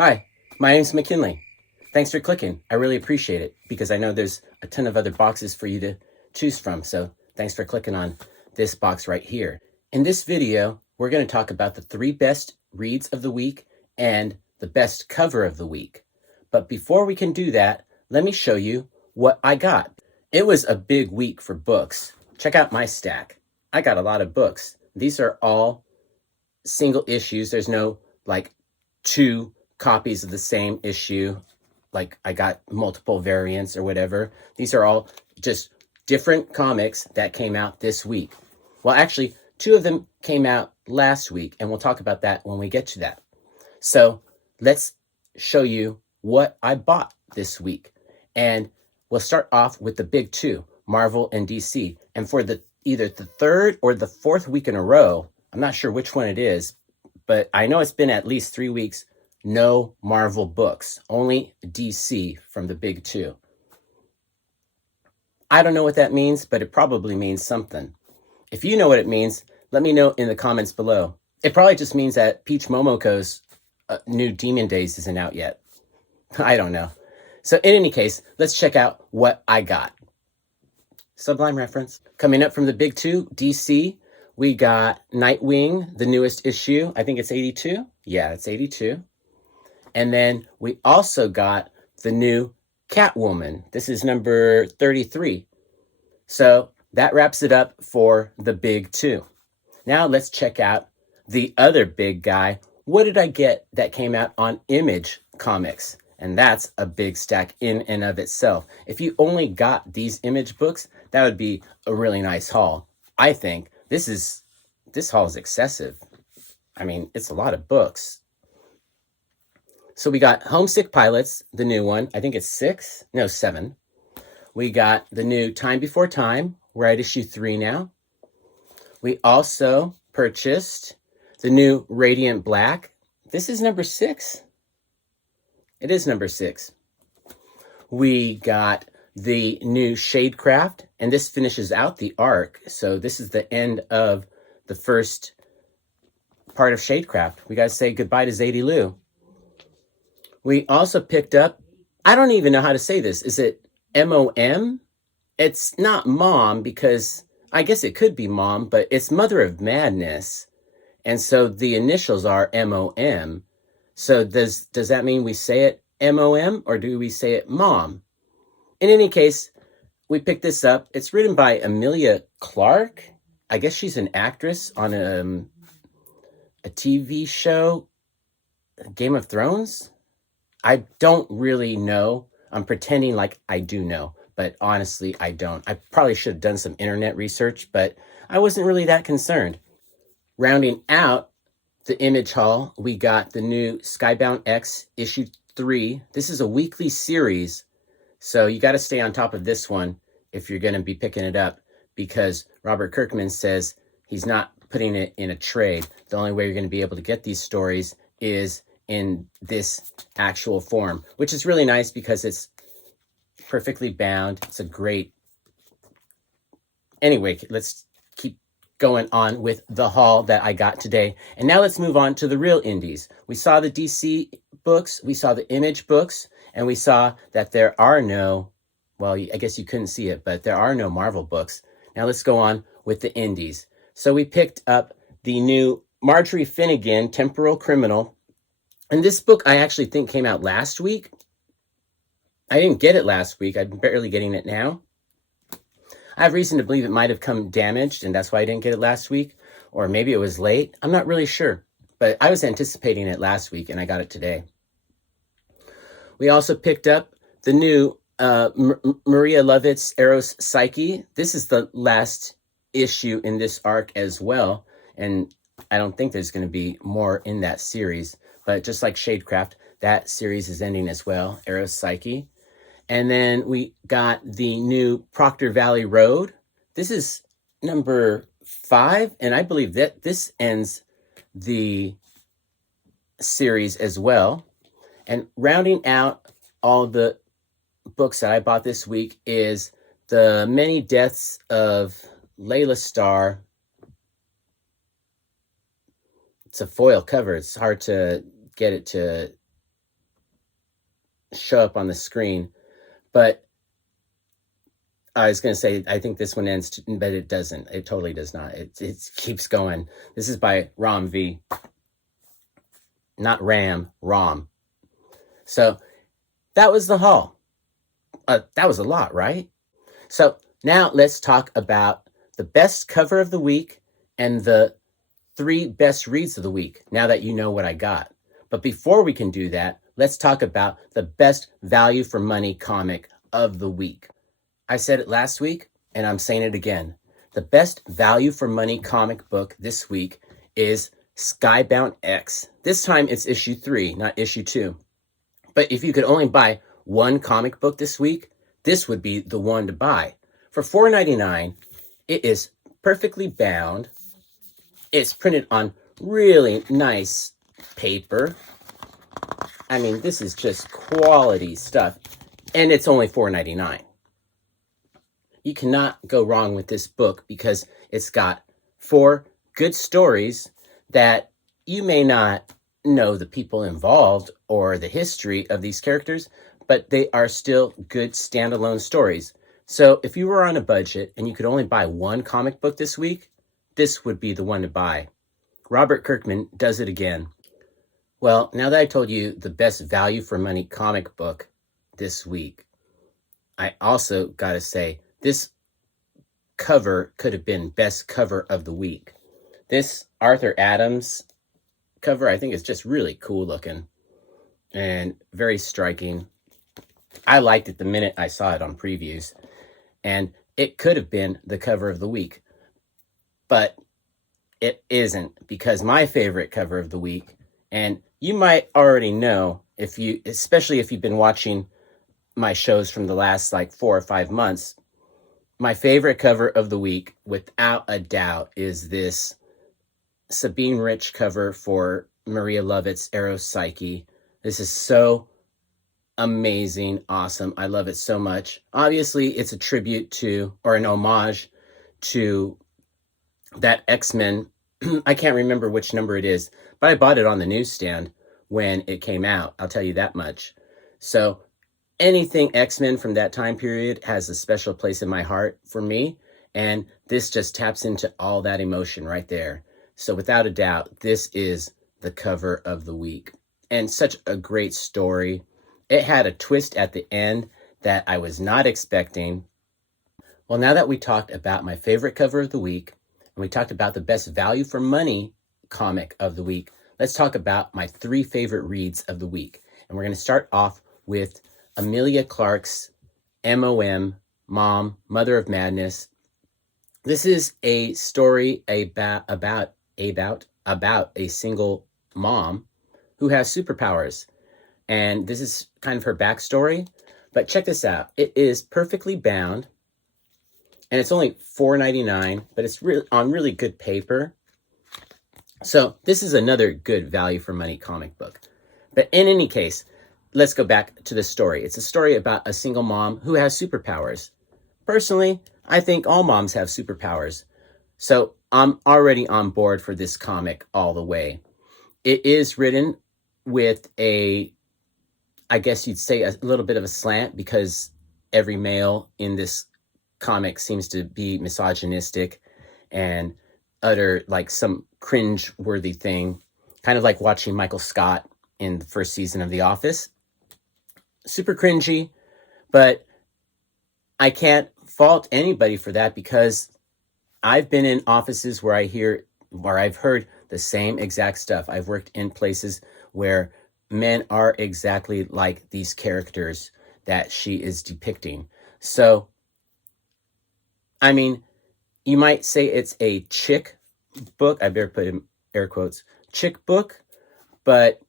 Hi, my name's McKinley. Thanks for clicking. I really appreciate it because I know there's a ton of other boxes for you to choose from. So thanks for clicking on this box right here. In this video, we're going to talk about the 3 best reads of the week and the best cover of the week. But before we can do that, let me show you what I got. It was a big week for books. Check out my stack. I got a lot of books. These are all single issues. There's no like 2 copies of the same issue, like I got multiple variants or whatever. These are all just different comics that came out this week. Well, actually, 2 of them came out last week, and we'll talk about that when we get to that. So let's show you what I bought this week. And we'll start off with the big 2, Marvel and DC. And for either the 3rd or the 4th week in a row, I'm not sure which one it is, but I know it's been at least 3 weeks, no Marvel books, only DC from the big 2. I don't know what that means, but it probably means something. If you know what it means, let me know in the comments below. It probably just means that Peach Momoko's new Demon Days isn't out yet. I don't know. So in any case, let's check out what I got. Sublime reference. Coming up from the big 2, DC, we got Nightwing, the newest issue. I think it's 82. Yeah, it's 82. And then we also got the new Catwoman. This is number 33. So that wraps it up for the big 2. Now let's check out the other big guy. What did I get that came out on Image Comics? And that's a big stack in and of itself. If you only got these Image books, that would be a really nice haul. I think this haul is excessive. I mean, it's a lot of books. So we got Homesick Pilots, the new one. I think it's 7. We got the new Time Before Time. We're at issue 3 now. We also purchased the new Radiant Black. This is number 6. It is number 6. We got the new Shadecraft, and this finishes out the arc. So this is the end of the first part of Shadecraft. We got to say goodbye to Zadie Lou. We also picked up, I don't even know how to say this. Is it MOM? It's not Mom, because I guess it could be Mom, but it's Mother of Madness. And so the initials are MOM. So does that mean we say it MOM or do we say it Mom? In any case, we picked this up. It's written by Emilia Clarke. I guess she's an actress on a TV show, Game of Thrones. I don't really know. I'm pretending like I do know, but honestly, I don't. I probably should have done some internet research, but I wasn't really that concerned. Rounding out the Image haul, we got the new Skybound X issue 3. This is a weekly series, so you got to stay on top of this one if you're going to be picking it up, because Robert Kirkman says he's not putting it in a trade. The only way you're going to be able to get these stories is in this actual form, which is really nice because it's perfectly bound. It's a great... Anyway, let's keep going on with the haul that I got today. And now let's move on to the real indies. We saw the DC books, we saw the Image books, and we saw that there are no, well, I guess you couldn't see it, but there are no Marvel books. Now let's go on with the indies. So we picked up the new Marjorie Finnegan, Temporal Criminal. And this book I actually think came out last week. I didn't get it last week. I'm barely getting it now. I have reason to believe it might have come damaged, and that's why I didn't get it last week. Or maybe it was late. I'm not really sure. But I was anticipating it last week, and I got it today. We also picked up the new Maria Lovett's Eros Psyche. This is the last issue in this arc as well. And I don't think there's going to be more in that series. But just like Shadecraft, that series is ending as well, Eros Psyche. And then we got the new Proctor Valley Road. This is number 5, and I believe that this ends the series as well. And rounding out all the books that I bought this week is The Many Deaths of Layla Starr. It's a foil cover. It's hard to get it to show up on the screen. But I was going to say, I think this one ends, but it doesn't. It totally does not. It keeps going. This is by Rom V. Not Ram, Rom. So that was the haul. That was a lot, right? So now let's talk about the best cover of the week and the 3 best reads of the week, now that you know what I got. But before we can do that, let's talk about the best value for money comic of the week. I said it last week, and I'm saying it again. The best value for money comic book this week is Skybound X. This time it's issue 3, not issue 2. But if you could only buy one comic book this week, this would be the one to buy. For $4.99, it is perfectly bound. It's printed on really nice paper. I mean, this is just quality stuff. And it's only $4.99. You cannot go wrong with this book because it's got 4 good stories that you may not know the people involved or the history of these characters, but they are still good standalone stories. So if you were on a budget and you could only buy one comic book this week, this would be the one to buy. Robert Kirkman does it again. Well, now that I told you the best value for money comic book this week, I also got to say, this cover could have been best cover of the week. This Arthur Adams cover, I think, is just really cool looking and very striking. I liked it the minute I saw it on previews, and it could have been the cover of the week, but it isn't, because my favorite cover of the week, and you might already know, especially if you've been watching my shows from the last 4 or 5 months, my favorite cover of the week, without a doubt, is this Sabine Rich cover for Maria Lovett's Arrow Psyche. This is so amazing, awesome. I love it so much. Obviously, it's a tribute to, or an homage to, that X-Men. I can't remember which number it is, but I bought it on the newsstand when it came out. I'll tell you that much. So anything X-Men from that time period has a special place in my heart for me, and this just taps into all that emotion right there. So without a doubt, this is the cover of the week. And such a great story. It had a twist at the end that I was not expecting. Well, now that we talked about my favorite cover of the week, and we talked about the best value for money comic of the week, let's talk about my 3 favorite reads of the week. And we're going to start off with Amelia Clark's MOM, Mom, Mother of Madness. This is a story about a single mom who has superpowers. And this is kind of her backstory. But check this out. It is perfectly bound. And it's only $4.99, but it's on really good paper. So this is another good value for money comic book. But in any case, let's go back to the story. It's a story about a single mom who has superpowers. Personally, I think all moms have superpowers. So I'm already on board for this comic all the way. It is written with I guess you'd say, a little bit of a slant, because every male in this comic seems to be misogynistic and utter some cringe-worthy thing, kind of like watching Michael Scott in the first season of The Office. Super cringy, but I can't fault anybody for that, because I've been in offices where I've heard the same exact stuff. I've worked in places where men are exactly like these characters that she is depicting. So, I mean, you might say it's a chick book. I better put in air quotes, chick book. But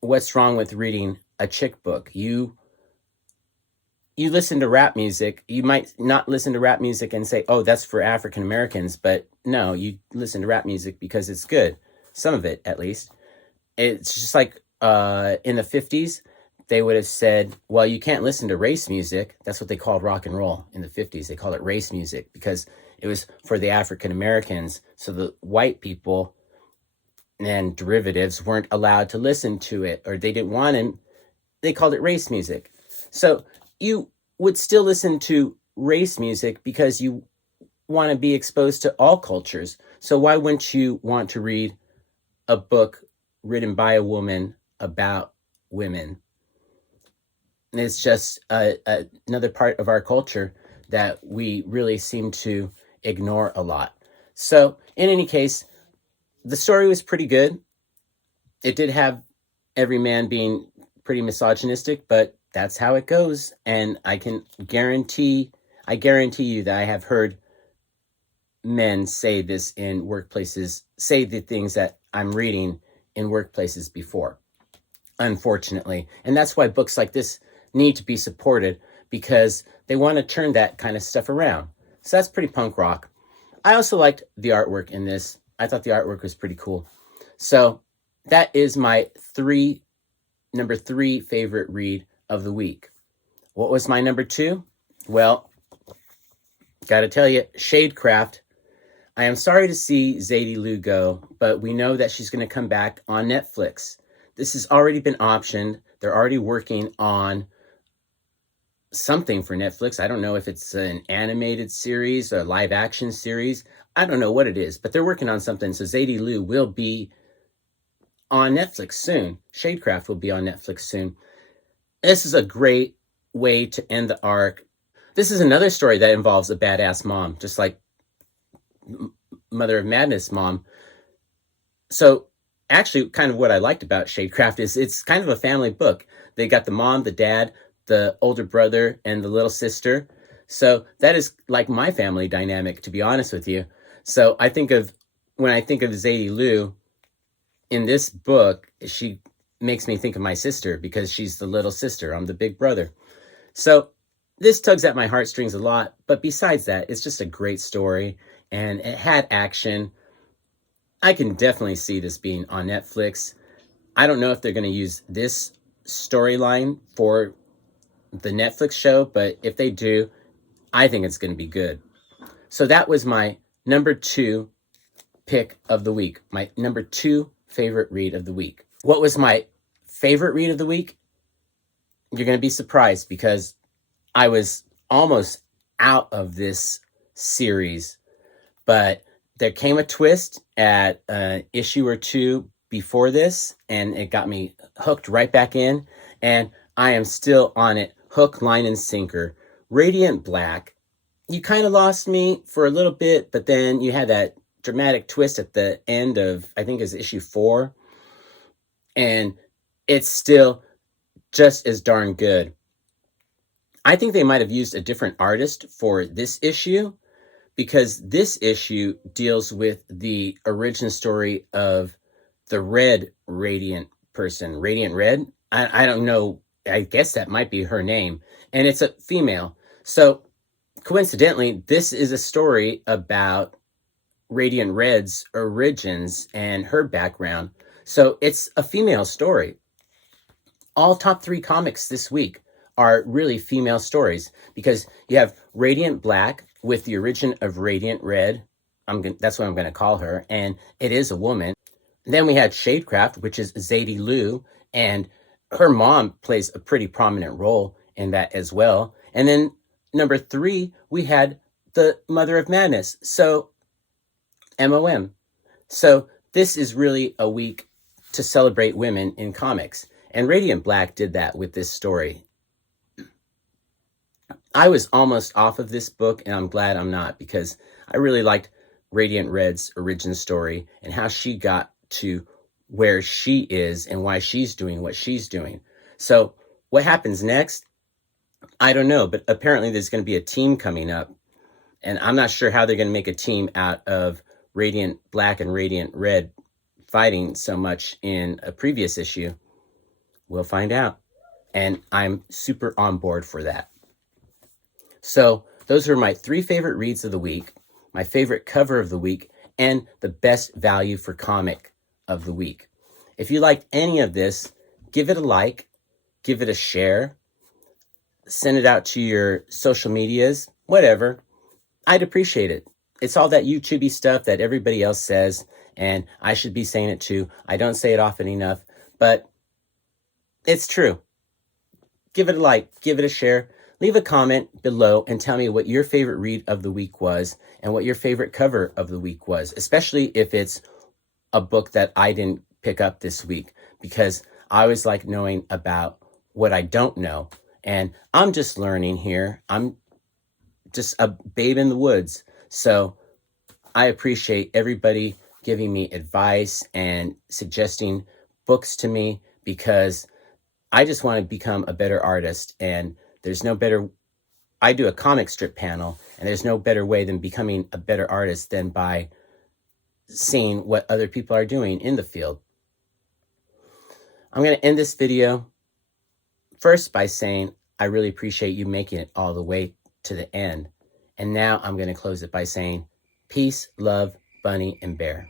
what's wrong with reading a chick book? You listen to rap music. You might not listen to rap music and say, oh, that's for African Americans. But no, you listen to rap music because it's good. Some of it, at least. It's just like in the 50s, they would have said, well, you can't listen to race music. That's what they called rock and roll in the 50s. They called it race music because it was for the African Americans. So the white people and derivatives weren't allowed to listen to it, or they didn't want they called it race music. So you would still listen to race music because you want to be exposed to all cultures. So why wouldn't you want to read a book written by a woman about women? It's just another part of our culture that we really seem to ignore a lot. So in any case, the story was pretty good. It did have every man being pretty misogynistic, but that's how it goes. And I guarantee you that I have heard men say this in workplaces, say the things that I'm reading in workplaces before, unfortunately. And that's why books like this need to be supported, because they want to turn that kind of stuff around. So that's pretty punk rock. I also liked the artwork in this. I thought the artwork was pretty cool. So that is my number three favorite read of the week. What was my number two? Well, gotta tell you, Shadecraft. I am sorry to see Zadie Lou go, but we know that she's going to come back on Netflix. This has already been optioned. They're already working on something for Netflix. I don't know if it's an animated series or a live action series. I don't know what it is, but they're working on something. So Zadie Lou will be on Netflix soon. Shadecraft will be on Netflix soon. This is a great way to end the arc. This is another story that involves a badass mom, just like Mother of Madness mom. So actually, kind of what I liked about Shadecraft is it's kind of a family book. They got the mom, the dad, the older brother, and the little sister. So that is like my family dynamic, to be honest with you. So when I think of Zadie Lou in this book, she makes me think of my sister because she's the little sister. I'm the big brother. So this tugs at my heartstrings a lot. But besides that, it's just a great story, and it had action. I can definitely see this being on Netflix. I don't know if they're going to use this storyline for the Netflix show, but if they do, I think it's going to be good. So that was my number two pick of the week, my number two favorite read of the week. What was my favorite read of the week? You're going to be surprised because I was almost out of this series, but there came a twist at an issue or two before this, and it got me hooked right back in, and I am still on it, hook, line, and sinker. Radiant Black, you kind of lost me for a little bit, but then you had that dramatic twist at the end of, I think it's issue 4, and it's still just as darn good. I think they might have used a different artist for this issue, because this issue deals with the origin story of the red Radiant person, Radiant Red. I don't know. I guess that might be her name. And it's a female. So coincidentally, this is a story about Radiant Red's origins and her background. So it's a female story. All top 3 comics this week are really female stories, because you have Radiant Black with the origin of Radiant Red. That's what I'm going to call her. And it is a woman. Then we had Shadecraft, which is Zadie Lou, and her mom plays a pretty prominent role in that as well. And then number 3, we had the Mother of Madness. So MOM. So this is really a week to celebrate women in comics. And Radiant Black did that with this story. I was almost off of this book, and I'm glad I'm not, because I really liked Radiant Red's origin story and how she got to where she is and why she's doing what she's doing. So what happens next? I don't know, but apparently there's going to be a team coming up, and I'm not sure how they're going to make a team out of Radiant Black and Radiant Red fighting so much in a previous issue. We'll find out, and I'm super on board for that. So those are my 3 favorite reads of the week, my favorite cover of the week, and the best value for comic of the week. If you liked any of this, give it a like, give it a share, send it out to your social medias, whatever. I'd appreciate it. It's all that YouTubey stuff that everybody else says, and I should be saying it too. I don't say it often enough, but it's true. give it a like, give it a share. Leave a comment below and tell me what your favorite read of the week was and what your favorite cover of the week was, especially if it's a book that I didn't pick up this week, because I always like knowing about what I don't know. And I'm just learning here. I'm just a babe in the woods. So I appreciate everybody giving me advice and suggesting books to me, because I just want to become a better artist. And there's no better, I do a comic strip panel, and there's no better way than becoming a better artist than by seeing what other people are doing in the field. I'm going to end this video first by saying I really appreciate you making it all the way to the end. And now I'm going to close it by saying peace, love, Bunny, and Bear.